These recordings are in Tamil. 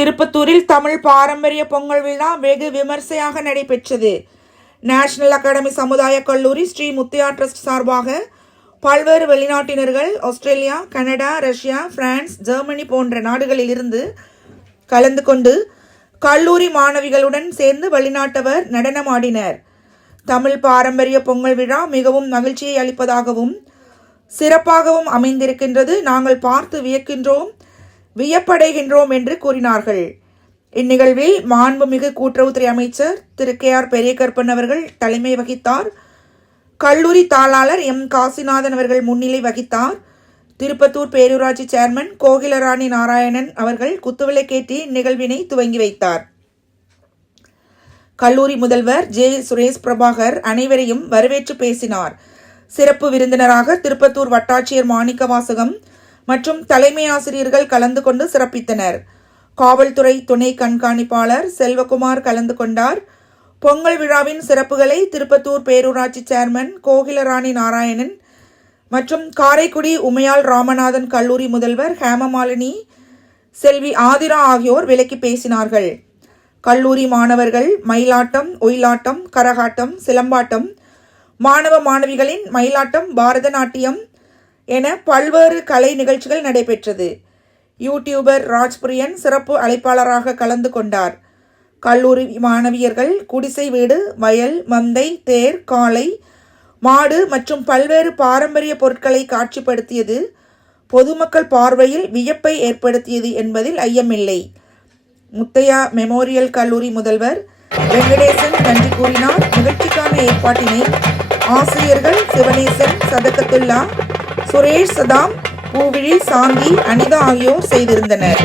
திருப்பத்தூரில் தமிழ் பாரம்பரிய பொங்கல் விழா வெகு விமர்சையாக நடைபெற்றது. நேஷனல் அகாடமி சமுதாய கல்லூரி ஸ்ரீ முத்தையா ட்ரஸ்ட் சார்பாக பல்வேறு வெளிநாட்டினர்கள் Australia, Canada, Russia, France, Germany போன்ற நாடுகளில் இருந்து கலந்து கொண்டு கல்லூரி மாணவிகளுடன் சேர்ந்து வெளிநாட்டவர் நடனமாடினர். தமிழ் பாரம்பரிய பொங்கல் விழா மிகவும் மகிழ்ச்சியை அளிப்பதாகவும் சிறப்பாகவும் அமைந்திருக்கின்றது. நாங்கள் பார்த்து வியப்படைகின்றோம் என்று கூறினார்கள். இந்நிகழ்வில் மாண்புமிகு கூட்டுறவுத்துறை அமைச்சர் திரு KR பெரியகருப்பன் அவர்கள் தலைமை வகித்தார். கல்லூரி தாளாளர் M காசிநாதன் அவர்கள் முன்னிலை வகித்தார். திருப்பத்தூர் பேரூராட்சி சேர்மன் கோகிலராணி நாராயணன் அவர்கள் குத்துவிளக்கேற்றி நிகழ்வினை துவங்கி வைத்தார். கல்லூரி முதல்வர் J சுரேஷ் பிரபாகர் அனைவரையும் வரவேற்று பேசினார். சிறப்பு விருந்தினராக திருப்பத்தூர் வட்டாட்சியர் மாணிக்கவாசகம் மற்றும் தலைமை ஆசிரியர்கள் கலந்து கொண்டு சிறப்பித்தனர். காவல்துறை துணை கண்காணிப்பாளர் செல்வகுமார் கலந்து கொண்டார். பொங்கல் விழாவின் சிறப்புகளை திருப்பத்தூர் பேரூராட்சி சேர்மன் கோகிலராணி நாராயணன் மற்றும் காரைக்குடி உமையாள் ராமநாதன் கல்லூரி முதல்வர் ஹேமமாலினி, செல்வி ஆதிரா ஆகியோர் விளக்கி பேசினார்கள். கல்லூரி மாணவர்கள் மயிலாட்டம், ஒயிலாட்டம், கரகாட்டம், சிலம்பாட்டம், மாணவ மாணவிகளின் மயிலாட்டம், பாரதநாட்டியம் என பல்வேறு கலை நிகழ்ச்சிகள் நடைபெற்றது. யூடியூபர் ராஜ்பிரியன் சிறப்பு அழைப்பாளராக கலந்து கொண்டார். கல்லூரி மாணவியர்கள் குடிசை வீடு, வயல், மந்தை, தேர், காளை, மாடு மற்றும் பல்வேறு பாரம்பரிய பொருட்களை காட்சிப்படுத்தியது பொதுமக்கள் பார்வையில் வியப்பை ஏற்படுத்தியது என்பதில் ஐயமில்லை. முத்தையா மெமோரியல் கல்லூரி முதல்வர் வெங்கடேசன் நன்றி கூறினார். நிகழ்ச்சிக்கான ஏற்பாட்டினை ஆசிரியர்கள் சிவனேசன், சதகத்துல்லா, சுரேஷ், சதாம், பூவிழி, சாந்தி, அனிதா ஆகியோர் செய்திருந்தனர்.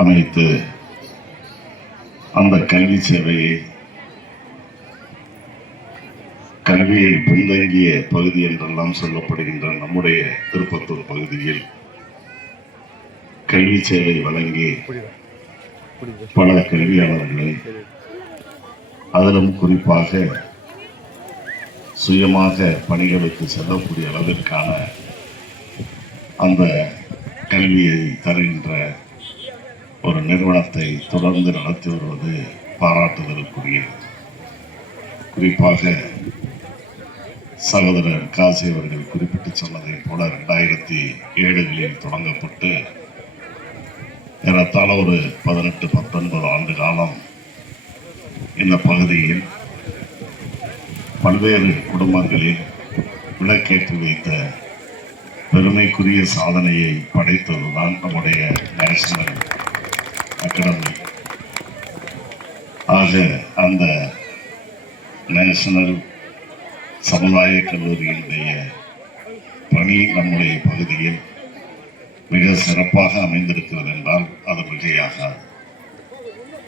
அமைத்து அந்த கல்வி சேவையை கல்வியை பின்தங்கிய பகுதி என்றெல்லாம் சொல்லப்படுகின்ற நம்முடைய திருப்பத்தூர் பகுதியில் கல்வி சேவை வழங்கி பல கல்வியாளர்களை அதிலும் குறிப்பாக சுயமாக பணிகளுக்கு செல்லக்கூடிய அளவிற்கான அந்த கல்வியை தருகின்ற ஒரு நிறுவனத்தை தொடர்ந்து நடத்தி வருவது பாராட்டுதலுக்குரியது. குறிப்பாக சகோதரர் காசி அவர்கள் குறிப்பிட்டு சொன்னதை போல 2007களில் தொடங்கப்பட்டு ஏறத்தாழ ஒரு 18-19 ஆண்டு காலம் இந்த பகுதியில் பல்வேறு குடும்பங்களில் விளக்கேற்றி வைத்த பெருமைக்குரிய சாதனையை படைத்ததுதான் நம்முடைய நேஷனல் அகாடமி. ஆக அந்த நேஷனல் சமுதாய கல்லூரியினுடைய பணி நம்முடைய பகுதியில் மிக சிறப்பாக அமைந்திருக்கிறது என்றால் அது மிகையாகாது.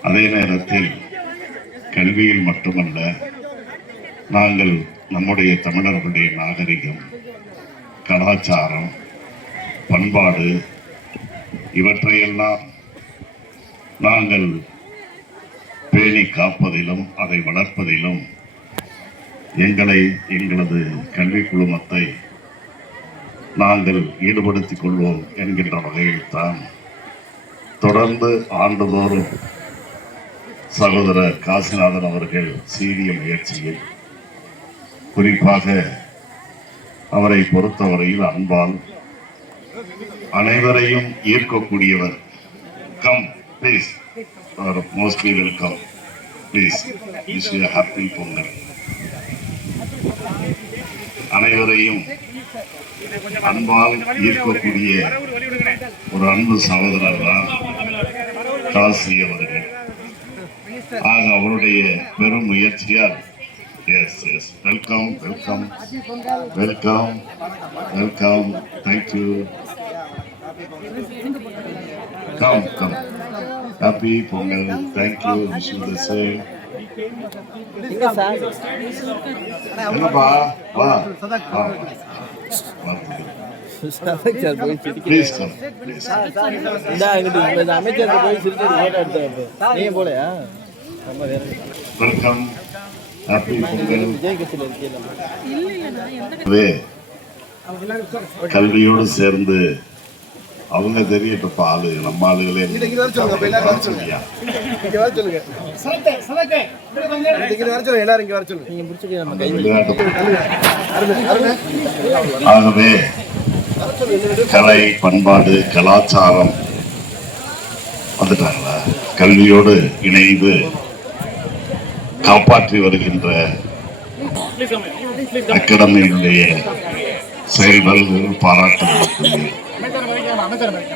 அதே நேரத்தில் கல்வியில் மட்டுமல்ல, நாங்கள் நம்முடைய தமிழர்களுடைய நாகரிகம், கலாச்சாரம், பண்பாடு இவற்றையெல்லாம் நாங்கள் பேணி காப்பதிலும் அதை வளர்ப்பதிலும் எங்களது கல்வி குழுமத்தை நாங்கள் ஈடுபடுத்திக் கொள்வோம் என்கின்ற வகையில் தான் தொடர்ந்து ஆண்டுதோறும் சகோதரர் காசிநாதன் அவர்கள் சீரிய முயற்சியில், குறிப்பாக அவரை பொறுத்தவரையில் அன்பால் அனைவரையும் ஈர்க்கக்கூடியவர். Come please, mostly welcome please. Wish you happy Pongal. அனைவரையும் அன்பால் ஈர்க்கக்கூடிய ஒரு அன்பு சகோதரர் தான் காசி அவர்கள். ஆக அவருடைய பெரும் முயற்சியால் welcome welcome welcome welcome. Thank you. Come come. Happy Pongal. Thank you. Wish you the same. என்னப்பா வா. அமைச்சர் போய் நீங்க போலையா? வெல்கம். ஹாப்பி பொங்கல். கல்வியோடு சேர்ந்து அவங்க தெரியட்டப்ப ஆளு நம்ம ஆளுகளே ஆகவே கலை, பண்பாடு, கலாச்சாரம் வந்துட்டாங்களா கல்வியோடு இணைந்து காப்பாற்றி வருகின்ற அகாடமியினுடைய செயல்பாடுகள் பாராட்டுதலுக்குரிய.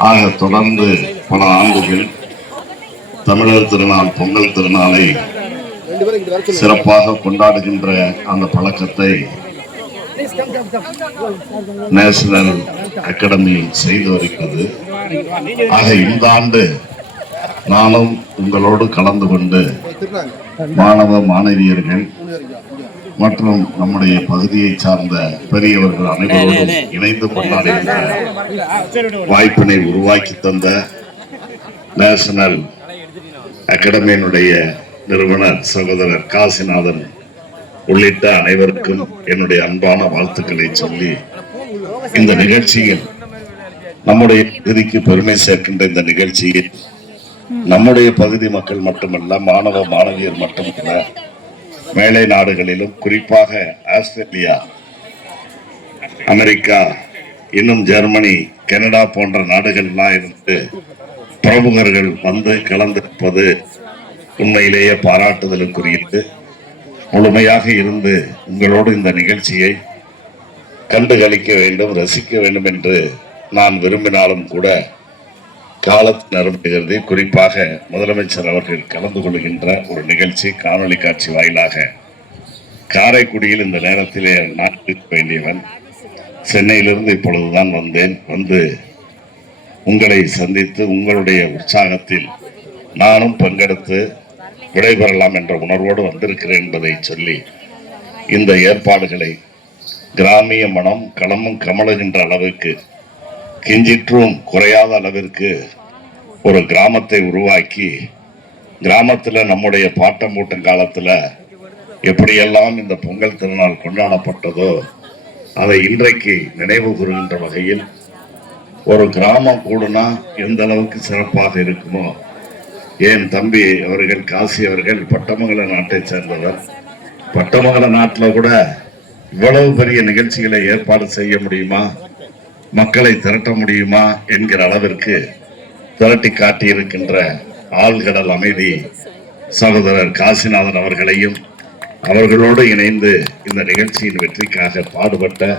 ஆக தொடர்ந்து பல ஆண்டுகள் தமிழர் திருநாள், பொங்கல் திருநாளை சிறப்பாக கொண்டாடுகின்ற அந்த பழக்கத்தை நேஷனல் அகாடமி செய்து வருகிறது. ஆக இந்த ஆண்டு நானும் உங்களோடு கலந்து கொண்டு மாணவ மாணவியர்கள் மற்றும் நம்முடைய பகுதியை சார்ந்த பெரியவர்கள் அனைவரோடும் இணைந்து கொண்டாடுகின்ற வாய்ப்பினை உருவாக்கி தந்த நேஷனல் அகாடமியினுடைய நிறுவனர் சகோதரர் காசிநாதன் உள்ளிட்ட அனைவருக்கும் என்னுடைய அன்பான வாழ்த்துக்களை சொல்லி, இந்த நிகழ்ச்சியில் நம்முடைய பகுதிக்கு பெருமை சேர்க்கின்ற இந்த நிகழ்ச்சியில் நம்முடைய பகுதி மக்கள் மட்டுமல்ல, மாணவ மாணவியர் மட்டுமல்ல, மேலை நாடுகளிலும் குறிப்பாக ஆஸ்திரேலியா, அமெரிக்கா, இன்னும் ஜெர்மனி, கனடா போன்ற நாடுகள்லாம் இருந்து பிரமுகர்கள் வந்து கலந்திருப்பது உண்மையிலேயே பாராட்டுதலுக்குரியது. முழுமையாக இருந்து உங்களோடு இந்த நிகழ்ச்சியை கண்டுகளிக்க வேண்டும், ரசிக்க வேண்டும் என்று நான் விரும்பினாலும் கூட காலத்தின் அருமைகிறது. குறிப்பாக முதலமைச்சர் அவர்கள் கலந்து கொள்கின்ற ஒரு நிகழ்ச்சி காணொலி காட்சி வாயிலாக காரைக்குடியில் இந்த நேரத்திலே நான் இருக்க வேண்டியவன். சென்னையிலிருந்து இப்பொழுதுதான் வந்தேன். வந்து உங்களை சந்தித்து உங்களுடைய உற்சாகத்தில் நானும் பங்கெடுத்து விடைபெறலாம் என்ற உணர்வோடு வந்திருக்கிறேன் என்பதை சொல்லி இந்த ஏற்பாடுகளை கிராமிய மனம் களமும் கமழுகின்ற அளவுக்கு கிஞ்சிற்றும் குறையாத அளவிற்கு ஒரு கிராமத்தை உருவாக்கி கிராமத்தில் நம்முடைய பாட்டம் பூட்டும் காலத்தில் எப்படியெல்லாம் இந்த பொங்கல் திருநாள் கொண்டாடப்பட்டதோ அதை இன்றைக்கு நினைவு கூறுகின்ற வகையில் ஒரு கிராமம் கூடுனா எந்த அளவுக்கு சிறப்பாக இருக்குமோ. என் தம்பி அவர்கள் காசி அவர்கள் பட்டமங்கல நாட்டை சேர்ந்தவர். பட்டமங்கல நாட்டில் கூட இவ்வளவு பெரிய நிகழ்ச்சிகளை ஏற்பாடு செய்ய முடியுமா, மக்களை திரட்ட முடியுமா என்கிற அளவிற்கு திரட்டி காட்டியிருக்கின்ற ஆழ்கடல் அமைதி சகோதரர் காசிநாதன் அவர்களையும் அவர்களோடு இணைந்து இந்த நிகழ்ச்சியின் வெற்றிக்காக பாடுபட்ட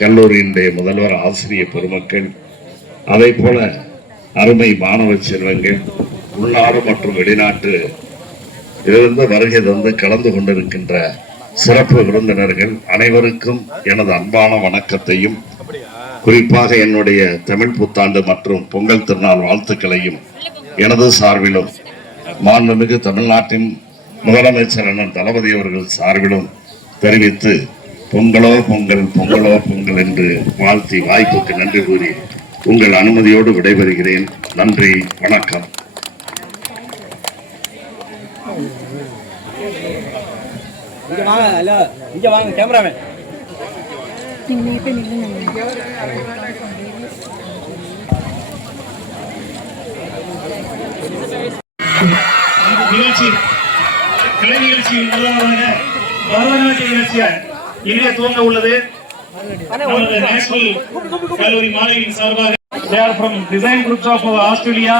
கல்லூரியினுடைய முதல்வர் ஆசிரியர் பெருமக்கள், அதை போல அருமை மாணவ செல்வங்கள், உள்நாடு மற்றும் வெளிநாட்டு இருந்து வருகை தந்து கலந்து கொண்டிருக்கின்ற சிறப்பு விருந்தினர்கள் அனைவருக்கும் எனது அன்பான வணக்கத்தையும் குறிப்பாக என்னுடைய தமிழ் புத்தாண்டு மற்றும் பொங்கல் திருநாள் வாழ்த்துக்களையும் எனது சார்பிலும் மாண்புமிகு தமிழ்நாட்டின் முதலமைச்சர் அண்ணன் தளபதி அவர்கள் சார்பிலும் தெரிவித்து பொங்கலோ பொங்கல் பொங்கலோ பொங்கல் என்று வாழ்த்தி வாய்ப்புக்கு நன்றி கூறி உங்கள் அனுமதியோடு விடைபெறுகிறேன். நன்றி, வணக்கம். கலை நிகழ்ச்சியின் முதலாவதாக பரதநாட்டிய நிகழ்ச்சியை இங்கே துவங்க உள்ளது. நமது நேஷனல் கல்லூரி மாணவியின் சார்பாக they are from design groups of Australia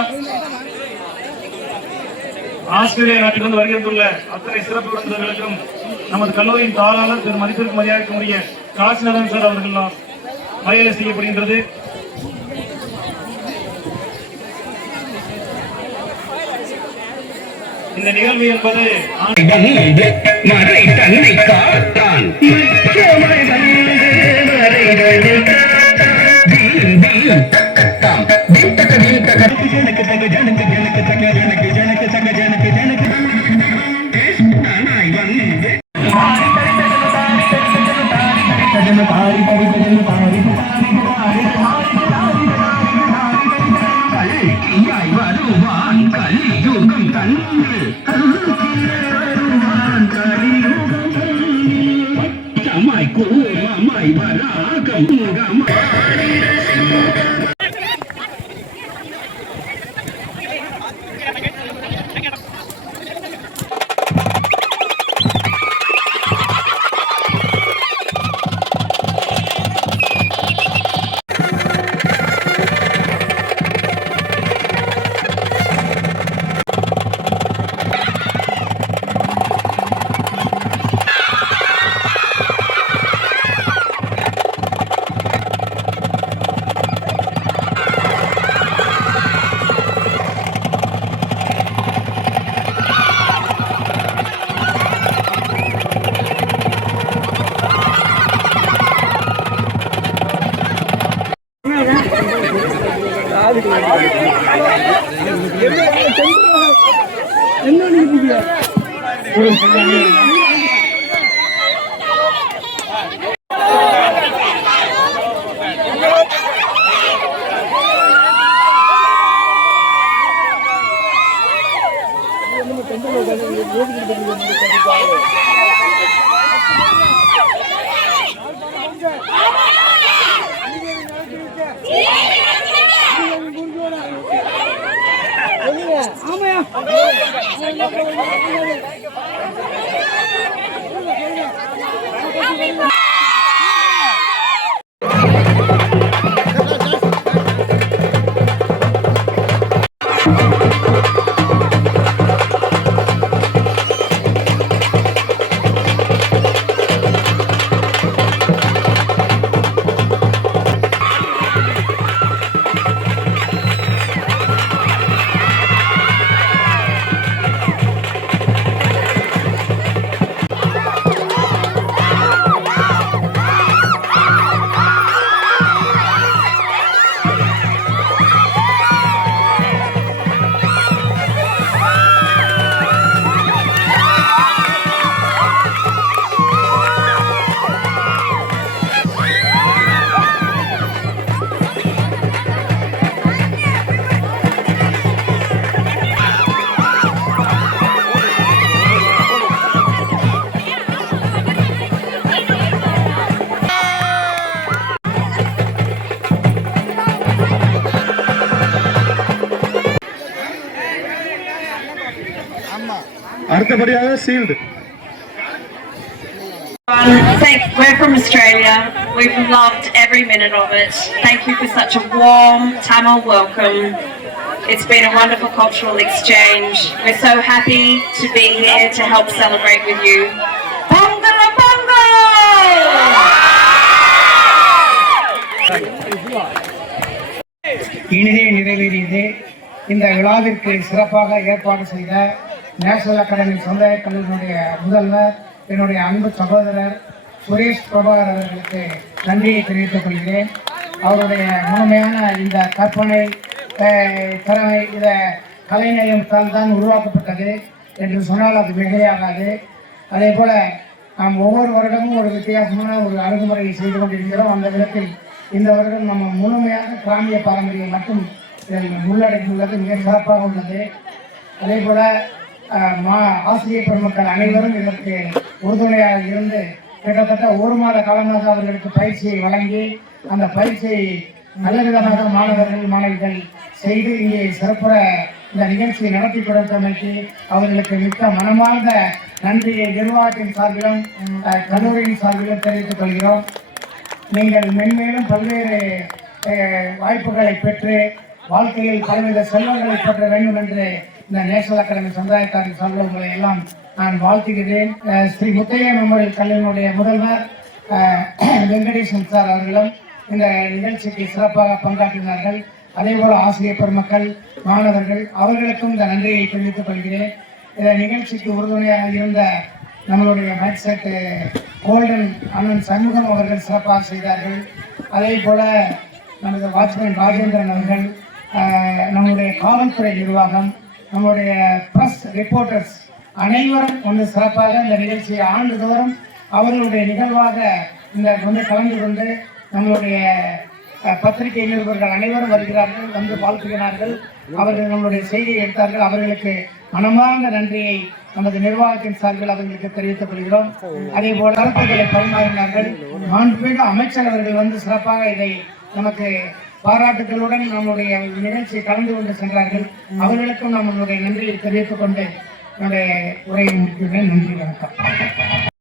நாட்டிலிருந்து வருகின்றுள்ள அத்தனை சிறப்பு விருந்தினர்களுக்கும் நமது கல்லூரியின் தாளாளர் திரு மதிப்பிற்கு மரியாதைக்குரிய காசிநாதன் சார் அவர்கள் மரியாதை செய்யப்படுகின்றது. இந்த நிகழ்வு என்பது அடுத்தபடியாக sealed. We're from Australia. We've loved every minute of it. Thank you for such a warm Tamil welcome. It's been a wonderful cultural exchange. We're so happy to be here to help celebrate with you. Pongal Pongal! இனிதே நிறைவேறியது. இந்த விழாவிற்கு சிறப்பாக ஏற்பாடு செய்த நேஷனல் அகாடமி சமுதாய கல்லூரியினுடைய முதல்வர், என்னுடைய அன்பு சகோதரர் சுரேஷ் பிரபாகர் அவர்களுக்கு நன்றியை தெரிவித்துக் கொள்கிறேன். அவருடைய முழுமையான இந்த கற்பனை திறமை, இந்த கலைநயத்தால் தான் உருவாக்கப்பட்டது என்று சொன்னால் அது மிகையாகாது. அதே போல நாம் ஒவ்வொரு வருடமும் ஒரு வித்தியாசமான ஒரு அணுகுமுறையை செய்து கொண்டிருக்கிறோம். அந்த விதத்தில் இந்த வருடம் நம்ம முழுமையாக கிராமிய பாரம்பரியம் மட்டும் உள்ளடக்கியுள்ளது, மிக சிறப்பாக உள்ளது. அதே போல ஆசிரியர் பெருமக்கள் அனைவரும் இதற்கு உறுதுணையாக இருந்து கிட்டத்தட்ட ஒரு மாத காலமாக அவர்களுக்கு பயிற்சியை வழங்கி அந்த பயிற்சியை நல்ல விதமாக மாணவர்கள் மாணவிகள் செய்து இங்கே சிறப்புற இந்த நிகழ்ச்சியை நடத்தி கொடுத்தமைக்கு அவர்களுக்கு மிக்க மனமார்ந்த நன்றியை நிர்வாகத்தின் சார்பிலும் கல்லூரியின் சார்பிலும் தெரிவித்துக் கொள்கிறோம். நீங்கள் மென்மேலும் பல்வேறு வாய்ப்புகளை பெற்று வாழ்க்கையில் பல்வேறு செல்வங்களை பெற்ற வேண்டும் என்று இந்த நேஷனல் அகாடமி சமுதாயத்தாரின் சார்புகளை எல்லாம் நான் வாழ்த்துகிறேன். ஸ்ரீ முத்தையா மெமோரியல் கல்லூரியினுடைய முதல்வர் வெங்கடேசன் சார் அவர்களும் இந்த நிகழ்ச்சிக்கு சிறப்பாக பங்காற்றினார்கள். அதேபோல் ஆசிரியர் பெருமக்கள், மாணவர்கள் அவர்களுக்கும் இந்த நன்றியை தெரிவித்துக் கொள்கிறேன். இந்த நிகழ்ச்சிக்கு உறுதுணையாக இருந்த நம்மளுடைய மைக்செட் கோல்டன் அண்ணன் சண்முகம் அவர்கள் சிறப்பாக செய்தார்கள். அதே போல நமது வாட்ச்மேன் ராஜேந்திரன் அவர்கள், நம்முடைய காவல்துறை நிர்வாகம், நம்முடைய பிரஸ் ரிப்போர்ட்டர்ஸ் அனைவரும் வந்து சிறப்பாக இந்த நிகழ்ச்சியை ஆண்டுதோறும் அவர்களுடைய நிகழ்வாக இந்த வந்து கலந்து கொண்டு நம்மளுடைய பத்திரிகை நிருபர்கள் அனைவரும் வருகிறார்கள், வந்து வாழ்த்துகிறார்கள். அவர்கள் நம்மளுடைய செய்தியை எடுத்தார்கள். அவர்களுக்கு மனமார்ந்த நன்றியை நமது நிர்வாகத்தின் சார்பில் அவர்களுக்கு தெரிவித்துக் கொள்கிறோம். அதே போல கருத்துக்களை பரிமாறினார்கள். மாண்புமிகு அமைச்சர் அவர்கள் வந்து சிறப்பாக இதை நமக்கு பாராட்டுகளுடன் நம்முடைய நிகழ்ச்சியை கலந்து கொண்டு சென்றார்கள். அவர்களுக்கும் நம்மளுடைய நன்றியை தெரிவித்துக் கொண்டு என்னுடைய உரையை முடிக்கிறேன். நன்றி, வணக்கம்.